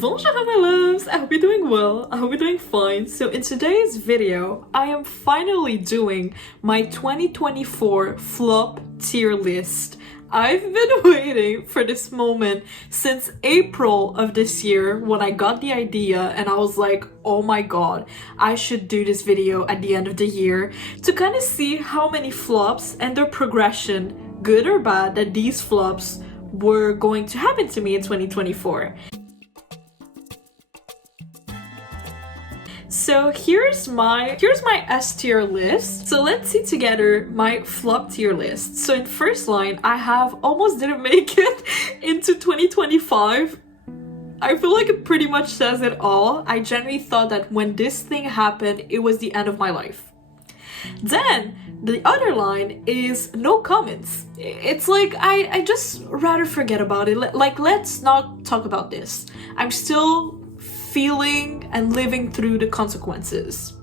Bonjour my loves! I hope you're doing well. I hope you're doing fine. So in today's video, I am finally doing my 2024 flop tier list. I've been waiting for this moment since April of this year when I got the idea and I was like, oh my god, I should do this video at the end of the year to kind of see how many flops and their progression, good or bad, that these flops were going to happen to me in 2024. So here's my S tier list. So let's see together my flop tier list. So in first line, I have almost didn't make it into 2025. I feel like it pretty much says it all. I genuinely thought that when this thing happened, it was the end of my life. Then the other line is no comments. It's like I just rather forget about it. Like, let's not talk about this. I'm still feeling and living through the consequences.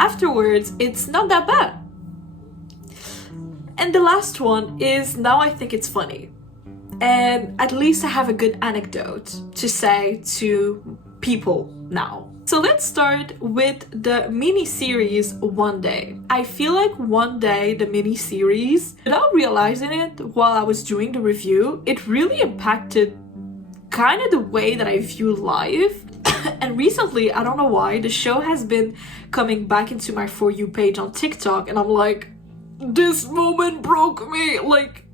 Afterwards, it's not that bad. And the last one is now I think it's funny. And at least I have a good anecdote to say to people now. So let's start with the mini-series One Day. I feel like One Day, the mini-series, without realizing it while I was doing the review, it really impacted kind of the way that I view life. And recently, I don't know why, the show has been coming back into my For You page on TikTok, and I'm like, this moment broke me. Like,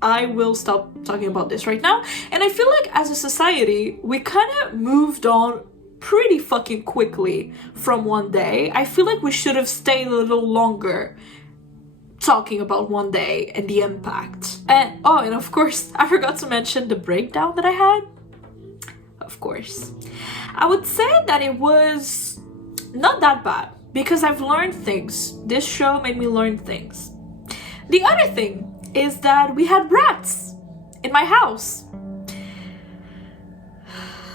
I will stop talking about this right now. And I feel like as a society, we kind of moved on pretty fucking quickly from One Day. I feel like we should have stayed a little longer talking about One Day and the impact. And oh, and of course, I forgot to mention the breakdown that I had. Of course. I would say that it was not that bad because I've learned things. This show made me learn things. The other thing is that we had rats in my house.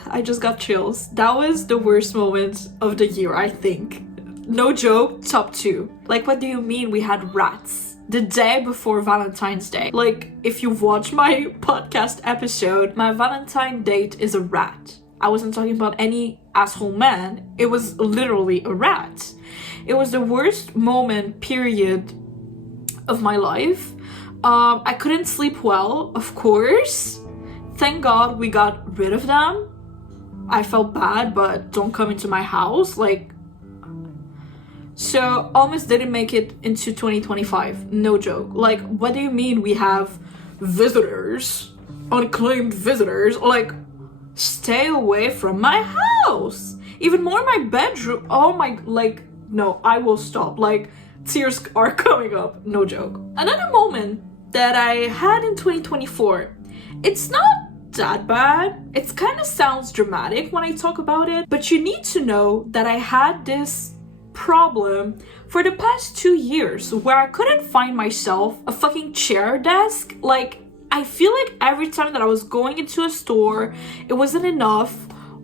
I just got chills. That was the worst moment of the year, I think. No joke, top 2. Like, what do you mean we had rats? The day before Valentine's Day. Like, if you've watched my podcast episode, my Valentine date is a rat. I wasn't talking about any asshole man. It was literally a rat. It was the worst moment, period, of my life. I couldn't sleep well, of course. Thank God we got rid of them. I felt bad, but don't come into my house. Like, so almost didn't make it into 2025. No joke. Like, what do you mean we have visitors? Unclaimed visitors? Like, stay away from my house. Even more my bedroom. Oh my, like, no, I will stop. Like, tears are coming up. No joke. Another moment that I had in 2024, it's not that bad. It kind of sounds dramatic when I talk about it, but you need to know that I had this problem for the past 2 years where I couldn't find myself a fucking chair desk. Like, I feel like every time that I was going into a store, it wasn't enough,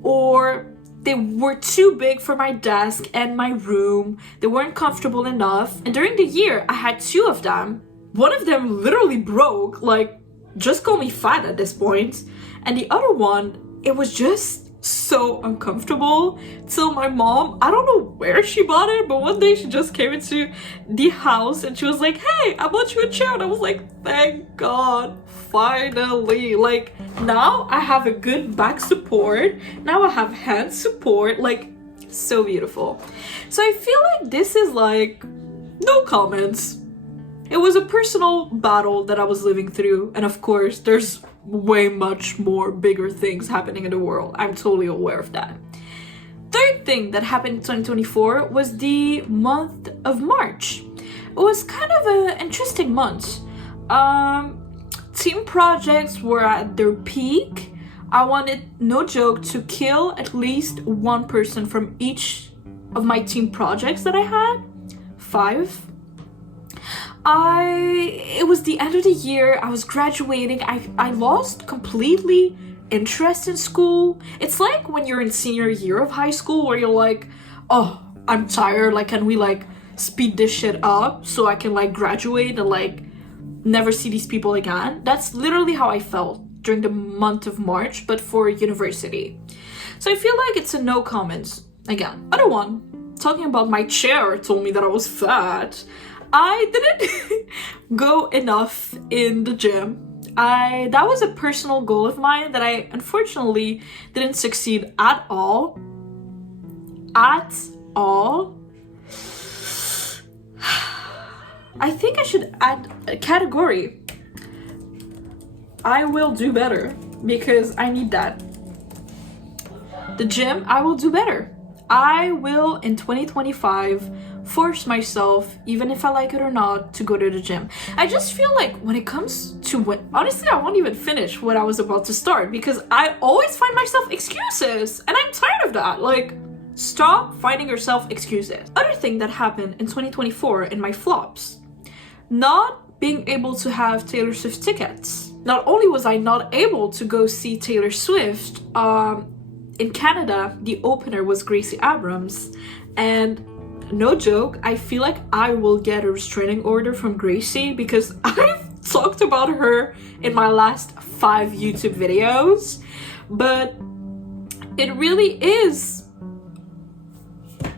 or they were too big for my desk and my room. They weren't comfortable enough. And during the year, I had 2 of them. One of them literally broke, like, just call me fat at this point. And the other one, it was just so uncomfortable. So my mom, I don't know where she bought it, but one day she just came into the house and she was like, hey, I bought you a chair. And I was like, thank God, finally. Like, now I have a good back support. Now I have hand support. Like, so beautiful. So I feel like this is like, no comments. It was a personal battle that I was living through. And of course, there's way much more bigger things happening in the world. I'm totally aware of that. Third thing that happened in 2024 was the month of March. It was kind of an interesting month. Team projects were at their peak. I wanted, no joke, to kill at least one person from each of my team projects that I had. 5. It was the end of the year. I was graduating. I lost completely interest in school. It's like when you're in senior year of high school where you're like, oh, I'm tired. Like, can we like speed this shit up so I can like graduate and like never see these people again? That's literally how I felt during the month of March, but for university. So I feel like it's a no comments. Again, other one, talking about my chair told me that I was fat. I didn't go enough in the gym. That was a personal goal of mine that I unfortunately didn't succeed at all. At all. I think I should add a category. I will do better because I need that. The gym, I will do better. I will in 2025 force myself, even if I like it or not, to go to the gym. I just feel like when it comes to what, honestly, I won't even finish what I was about to start because I always find myself excuses and I'm tired of that. Like, stop finding yourself excuses. Other thing that happened in 2024 in my flops, not being able to have Taylor Swift tickets. Not only was I not able to go see Taylor Swift, in Canada, the opener was Gracie Abrams, and no joke, I feel like I will get a restraining order from Gracie because I've talked about her in my last 5 YouTube videos, but it really is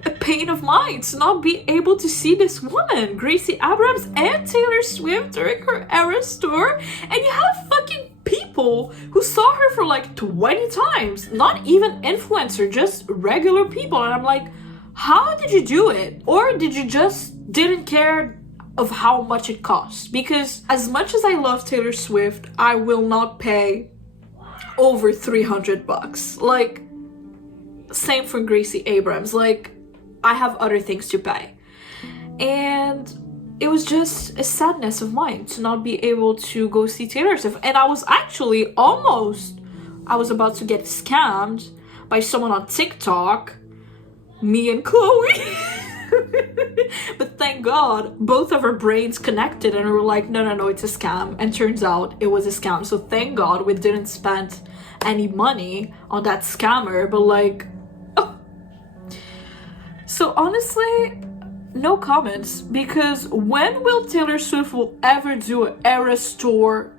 a pain of mine to not be able to see this woman, Gracie Abrams and Taylor Swift during her Eras tour, and you have fucking people who saw her for like 20 times, not even influencer, just regular people, and I'm like, how did you do it? Or did you just didn't care of how much it costs? Because as much as I love Taylor Swift, I will not pay over $300. Like, same for Gracie Abrams. Like, I have other things to pay. And it was just a sadness of mine to not be able to go see Taylor Swift. And I was actually I was about to get scammed by someone on TikTok, me and Chloe. But thank God, both of our brains connected and we were like, no, it's a scam. And turns out it was a scam. So thank God we didn't spend any money on that scammer, but like, oh. So honestly, no comments, because when will Taylor Swift will ever do an Eras tour?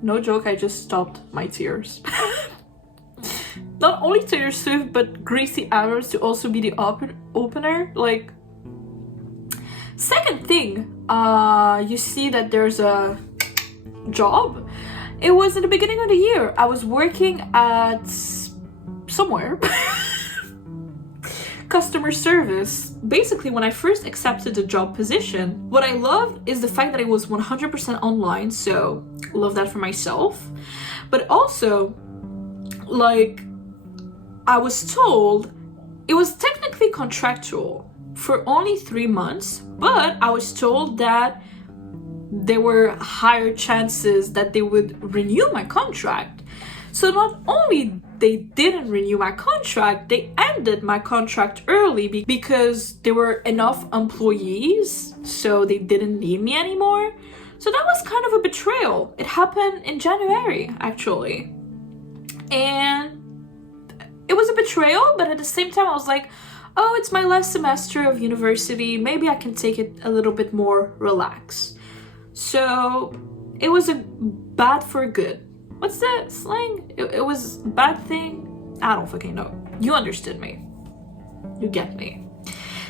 No joke, I just stopped my tears. Not only Taylor Swift, but Gracie Abrams to also be the opener. Like, second thing, you see that there's a job. It was in the beginning of the year. I was working at somewhere. Customer service. Basically, when I first accepted the job position, what I loved is the fact that it was 100% online, so love that for myself. But also, like, I was told it was technically contractual for only 3 months, but I was told that there were higher chances that they would renew my contract. So not only they didn't renew my contract, they ended my contract early because there were enough employees, so they didn't need me anymore. So that was kind of a betrayal. It happened in January, actually. And it was a betrayal, but at the same time I was like, oh, it's my last semester of university, maybe I can take it a little bit more relaxed. So it was a bad for good. What's that slang? It was a bad thing? I don't fucking know. You understood me. You get me.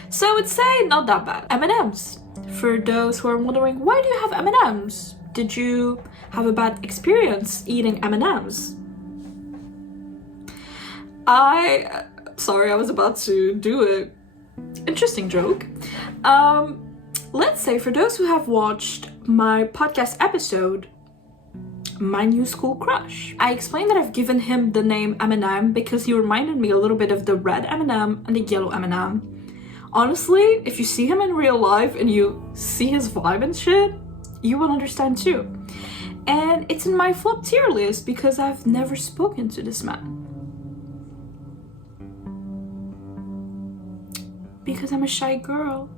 So I would say not that bad. M&Ms. For those who are wondering, why do you have M&Ms? Did you have a bad experience eating M&Ms? Sorry, I was about to do an interesting joke. Let's say for those who have watched my podcast episode, My New School Crush, I explained that I've given him the name M&M because he reminded me a little bit of the red M&M and the yellow M&M. Honestly, if you see him in real life and you see his vibe and shit, you will understand too. And it's in my flop tier list because I've never spoken to this man. Because I'm a shy girl.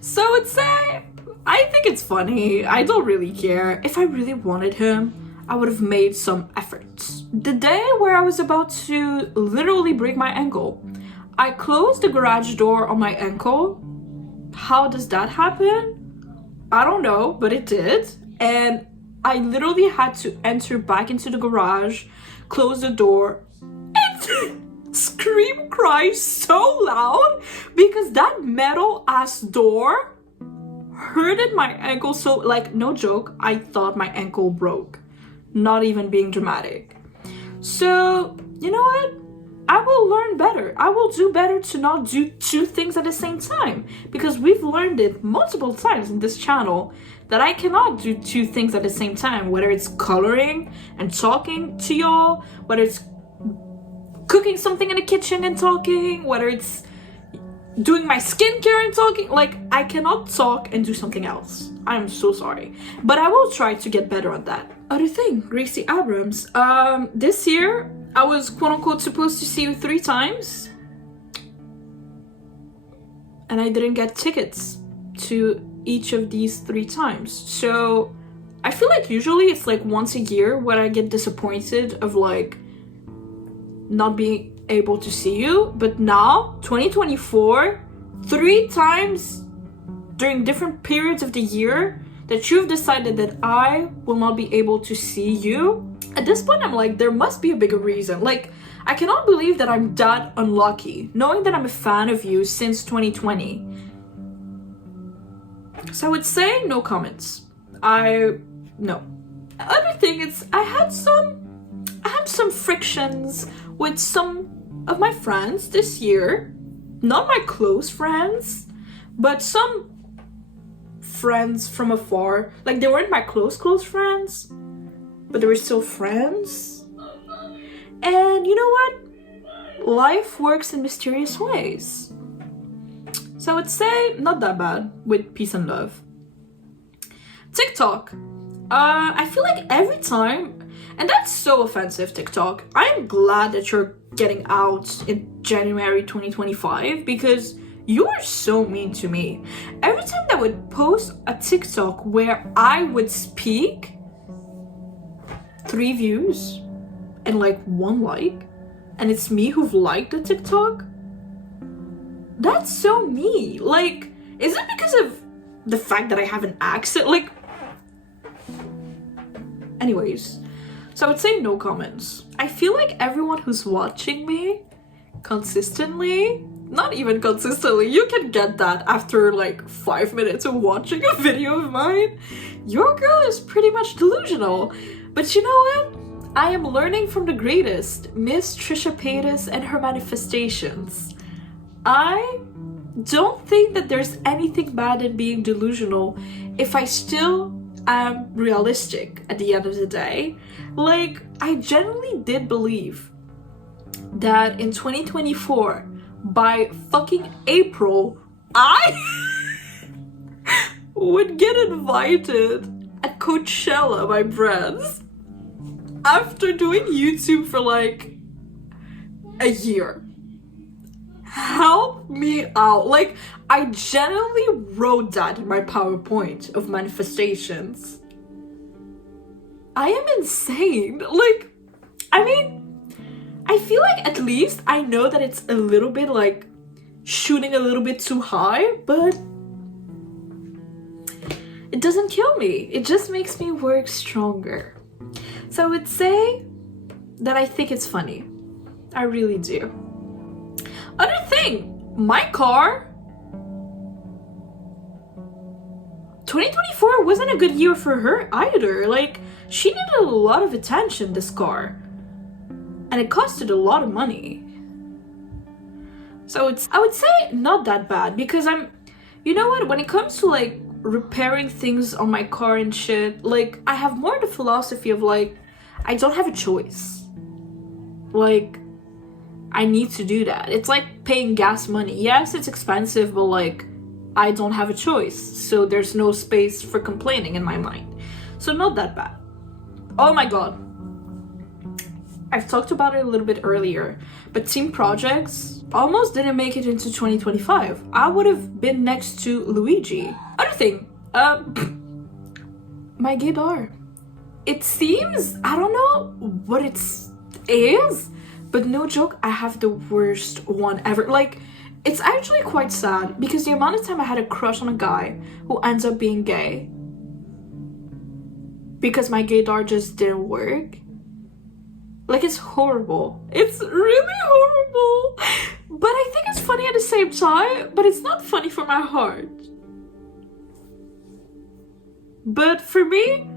So I would say, I think it's funny. I don't really care. If I really wanted him, I would have made some efforts. The day where I was about to literally break my ankle, I closed the garage door on my ankle How does that happen? I don't know, but it did. And I literally had to enter back into the garage, close the door, and scream, cry so loud because that metal ass door hurted my ankle so, like, no joke, I thought my ankle broke. Not even being dramatic. So, you know what? I will learn better. I will do better to not do two things at the same time, because we've learned it multiple times in this channel that I cannot do two things at the same time, whether it's coloring and talking to y'all, whether it's cooking something in the kitchen and talking, whether it's doing my skincare and talking. Like, I cannot talk and do something else. I'm so sorry, but I will try to get better at that. Other thing, Gracie Abrams. This year I was quote-unquote supposed to see you 3 times, and I didn't get tickets to each of these 3 times. So I feel like usually it's like once a year when I get disappointed of like not being able to see you, but now 2024, 3 times during different periods of the year that you've decided that I will not be able to see you. At this point, I'm like, there must be a bigger reason. Like, I cannot believe that I'm that unlucky, knowing that I'm a fan of you since 2020. So I would say no comments. No. Other thing is, I had some frictions with some of my friends this year. Not my close friends, but some friends from afar. Like, they weren't my close friends, but they were still friends. And you know what? Life works in mysterious ways. So I would say not that bad with peace and love. TikTok. I feel like every time, and that's so offensive, TikTok. I'm glad that you're getting out in January 2025 because you are so mean to me. Every time that I would post a TikTok where I would speak, 3 views and like 1 like, and it's me who've liked the TikTok. That's so me. Like, is it because of the fact that I have an accent? Like, anyways, so I would say no comments. I feel like everyone who's watching me consistently, not even consistently, you can get that after like 5 minutes of watching a video of mine. Your girl is pretty much delusional. But you know what? I am learning from the greatest, Miss Trisha Paytas and her manifestations. I don't think that there's anything bad in being delusional if I still am realistic at the end of the day. Like, I genuinely did believe that in 2024, by fucking April, I would get invited at Coachella by friends after doing YouTube for like a year. Help me out. Like, I genuinely wrote that in my PowerPoint of manifestations. I am insane. Like, I mean, I feel like at least I know that it's a little bit like shooting a little bit too high, but it doesn't kill me. It just makes me work stronger. So I would say that I think it's funny. I really do. Other thing, my car, 2024 wasn't a good year for her either. Like, she needed a lot of attention, this car. And it costed a lot of money. So I would say not that bad because you know what, when it comes to like repairing things on my car and shit, like, I have more the philosophy of like, I don't have a choice. Like, I need to do that. It's like paying gas money. Yes, it's expensive, but like, I don't have a choice. So there's no space for complaining in my mind. So not that bad. Oh my god. I've talked about it a little bit earlier, but team projects almost didn't make it into 2025. I would have been next to Luigi. Other thing, my gaydar. It seems, I don't know what it is, but no joke, I have the worst one ever. Like, It's actually quite sad because the amount of time I had a crush on a guy who ends up being gay because my gaydar just didn't work. Like, it's horrible. It's really horrible. But I think it's funny at the same time, but it's not funny for my heart. But for me,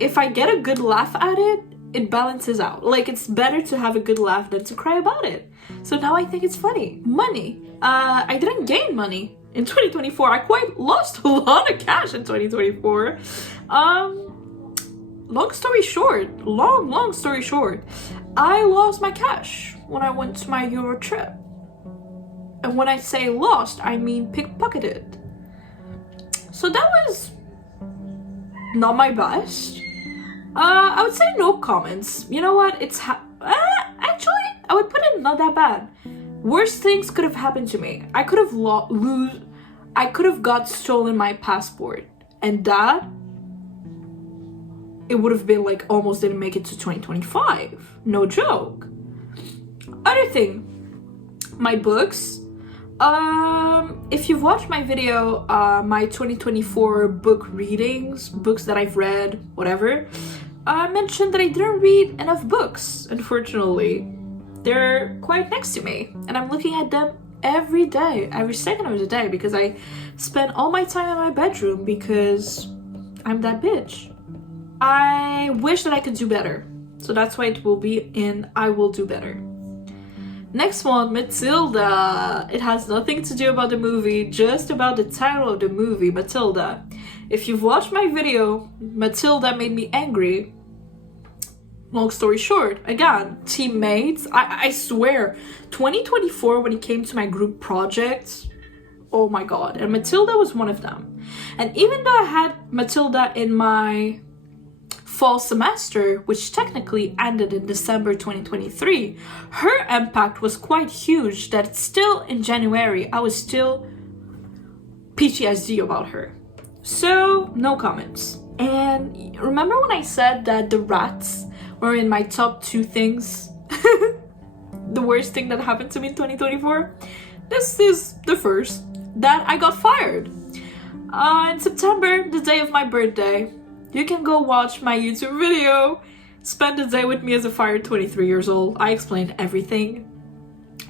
if I get a good laugh at it, it balances out. Like, it's better to have a good laugh than to cry about it. So now I think it's funny. Money. I didn't gain money in 2024. I quite lost a lot of cash in 2024. Long story short, I lost my cash when I went to my Euro trip. And when I say lost, I mean pickpocketed. So that was not my best. I would say no comments. You know what? Actually, I would put it not that bad. Worst things could have happened to me. I could have got stolen my passport, and that it would have been like almost didn't make it to 2025. No joke. Other thing, my books. If you've watched my video, my 2024 book readings, books that I've read, whatever, I mentioned that I didn't read enough books, unfortunately. They're quite next to me, and I'm looking at them every day, every second of the day, because I spend all my time in my bedroom because I'm that bitch. I wish that I could do better, so that's why it will be in I Will Do Better. Next one, Matilda. It has nothing to do about the movie, just about the title of the movie, Matilda. If you've watched my video, Matilda made me angry. Long story short, again, teammates, I swear, 2024 when it came to my group projects, oh my god, and Matilda was one of them. And even though I had Matilda in my fall semester, which technically ended in December 2023, her impact was quite huge that still in January, I was still PTSD about her. So, no comments. And remember when I said that the rats were in my top 2 things? The worst thing that happened to me in 2024? This is the first, that I got fired. In September, the day of my birthday, you can go watch my YouTube video, spend a day with me as a fired 23 years old. I explained everything.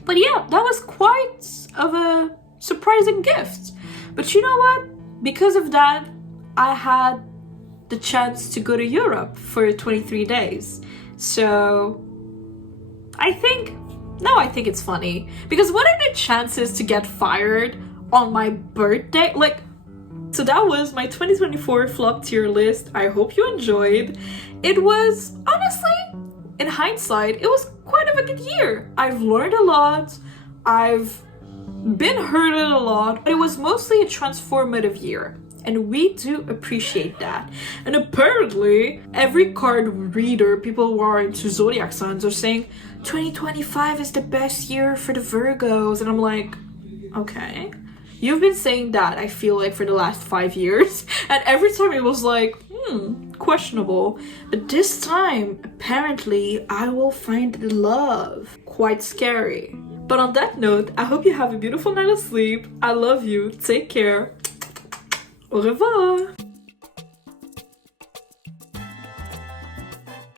But yeah, that was quite of a surprising gift. But you know what? Because of that, I had the chance to go to Europe for 23 days. So I think it's funny. Because what are the chances to get fired on my birthday? Like, so that was my 2024 flop tier list. I hope you enjoyed. It was, honestly, in hindsight, it was quite of a good year. I've learned a lot. I've been hurted a lot. It was mostly a transformative year. And we do appreciate that. And apparently, every card reader, people who are into zodiac signs, are saying 2025 is the best year for the Virgos. And I'm like, okay. You've been saying that, I feel like, for the last 5 years. And every time it was like, questionable. But this time, apparently, I will find the love. Quite scary. But on that note, I hope you have a beautiful night of sleep. I love you. Take care. Au revoir.